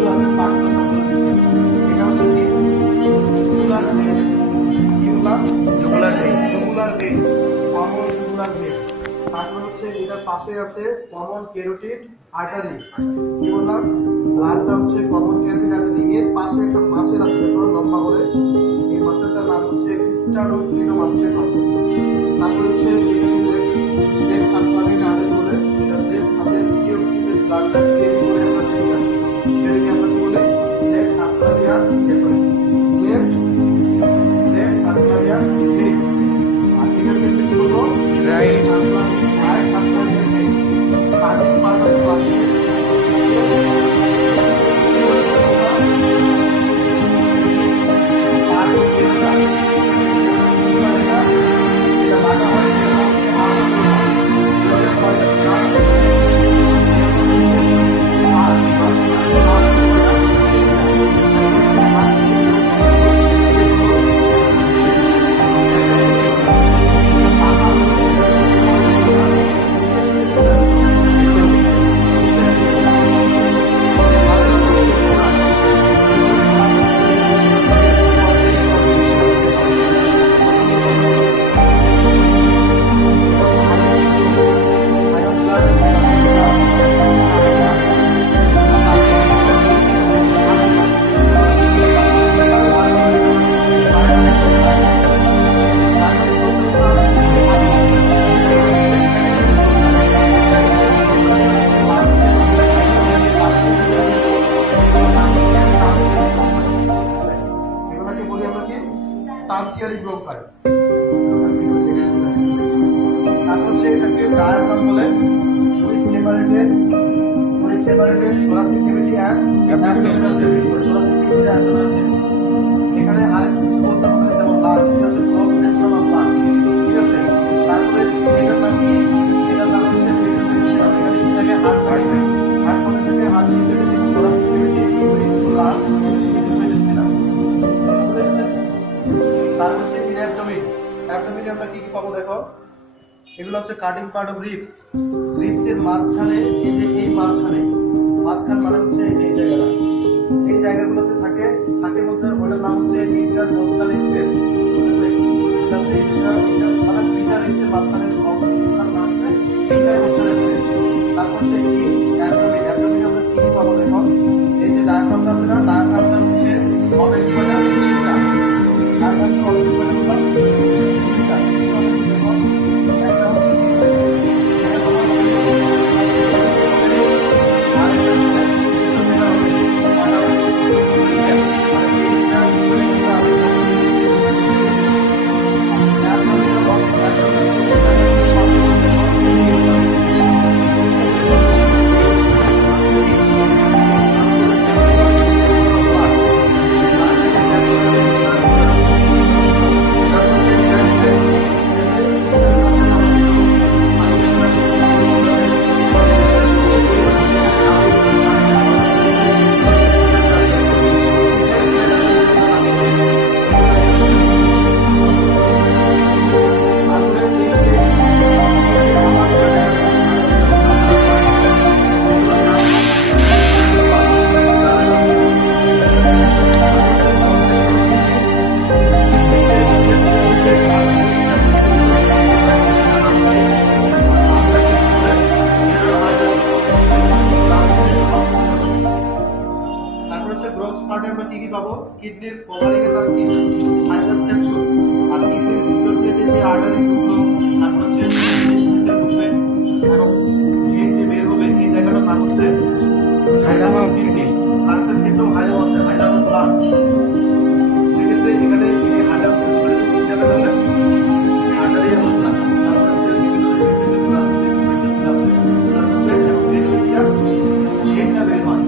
পার্টগুলো আছে পার্টগুলো সম্পূর্ণ হচ্ছে এটা হচ্ছে কি জুগুলার ভেন, ইউলা jugular vein, jugular vein, common jugular vein. তারপর হচ্ছে এটার পাশে আছে কমন ক্যারোটিড আর্টারি। কি বললাম? লালটা হচ্ছে কমন ক্যারোটিড আর্টারি, এর পাশে একটা মাসেল আছে দেখো লম্বা করে, এই মাসেলটার নাম হচ্ছে স্টারোক্লিনোমাস্টার মাসেল। তারপর হচ্ছে লেফট সাবক্লাভিয়ান আর্টারি বলে, এটা লেফট হাতের ডিওক্সিজেন ব্লাডটা ক্যারি করে হাতে নিয়ে আসে, যেটাকে আমরা কি বলি left subclavian left subclavian vein. আর এটাকে কি বলবো? Right subclavian vein. Cardiac part of blood. Tertiary bronchi. তারপর হচ্ছে এটাকে ডায়াগ্রাম বলে, with separated thoracic cavity and abdominal cavity, thoracic cavity and abdominal cavity। এখানে আরেক কিছু বলতে হবে, যেমন লাঞ্চ, এটা হচ্ছে ক্রস সেকশন অফ লাঞ্চ, ঠিক আছে। তারপরে এটার নাম কি? এটার নাম হচ্ছে পেরিফেরিয়াল। এখানে কি থাকে? হার্ট থাকে, হার্ট মধ্যে থাকে হার্ট সিস্টেমে thoracic cavity with lunch peripheral. তার হচ্ছে অ্যাবডোমিন। অ্যাবডোমিনে আমরা কি কি পাবো দেখো, এগুলো হচ্ছে কাটিং পার্ট অফ রিবস। রিবসের মাঝখানে, এই যে এই মাঝখান মানে হচ্ছে এই জায়গাগুলোতে থাকে মধ্যে ওটার নাম হচ্ছে ইন্টারকোস্টাল স্পেস। এটা হচ্ছে মানে দুইটা রিবসের মাঝখানে অবস্থান নাম হচ্ছে ইন্টারকোস্টাল স্পেস। তারপর হচ্ছে এই অ্যাবডোমিন। অ্যাবডোমিনে আমরা কি কি পাবো দেখো, এই যে ডায়াগ্রামটা আছে না, ডায়াগ্রামটা হচ্ছে অনেক কিডনির কভারিং এর নাম কি? Sinus capsule. আর কিডনির ভিতর দিয়ে যে আর্টারি ঢুকলো, তারপর হচ্ছে ঢুকবে এবং এই যে বের হবে, এই জায়গাটার নাম হচ্ছে হাইলামা কিডনি। লাংসের ক্ষেত্রেও হাইলামা আছে, হাইলামা লাংস। সেক্ষেত্রে এখানে এই হাইলামা কিডনি জায়গা ধরলেন আর্টারি এবং লাংস, তারপর হচ্ছে বিভিন্ন রিফ্লেকশন আছে, রিফ্লেকশন আছে, এটা ঢুকবে এবং এই দুইটা বের হয়।